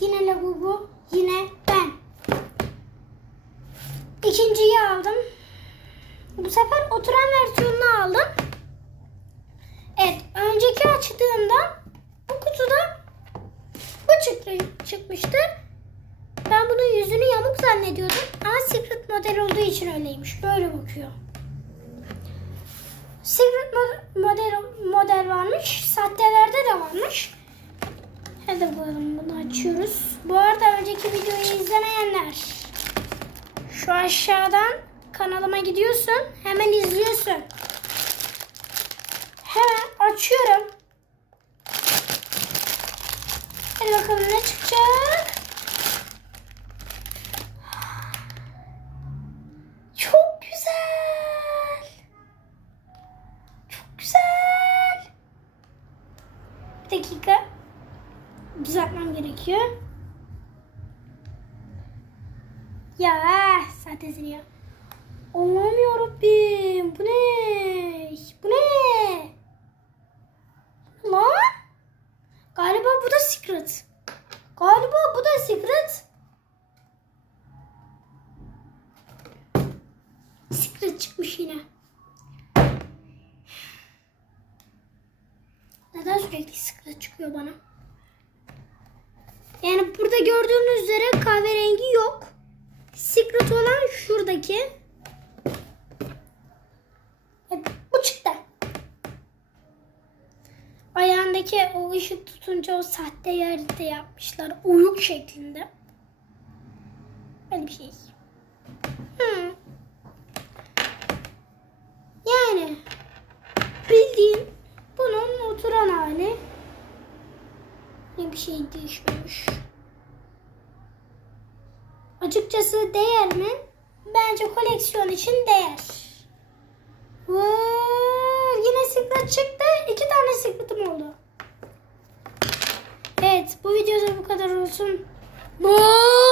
Yine Labubu. Yine ben. İkinciyi aldım. Bu sefer oturan versiyonunu aldım. Evet önceki açtığımda bu kutuda bu çıktı, çıkmıştı. Ben bunun yüzünü yamuk zannediyordum. Ama secret model olduğu için öyleymiş. Böyle bakıyor. Secret mo- model model varmış. Sahtелerde de varmış. Hadi bakalım bunu açıyoruz. Bu arada önceki videoyu izlemeyenler şu aşağıdan kanalıma gidiyorsun. Hemen izliyorsun. Hemen açıyorum. Hadi bakalım ne çıkacak. Çok güzel. Çok güzel. Bir dakika. Düzeltmem gerekiyor. Ya sahtesini ya. Allah'ım yarabbim. Bu ne? Bu ne? Lan? Galiba bu da secret. Galiba bu da secret. Secret çıkmış yine. Neden sürekli secret çıkıyor bana? Yani burada gördüğünüz üzere kahverengi yok. Secret olan şuradaki. Bu çıktı. Ayağındaki o ışık tutunca o sahte yerde yapmışlar. Uyuk şeklinde. Böyle bir şey. Hmm. Yani bildiğin bunun oturan hali. Ne bir şey değişmemiş. Açıkçası değer mi? Bence koleksiyon için değer. Vay, yine secret çıktı. İki tane secret'ım oldu. Evet bu videoda bu kadar olsun. Vay.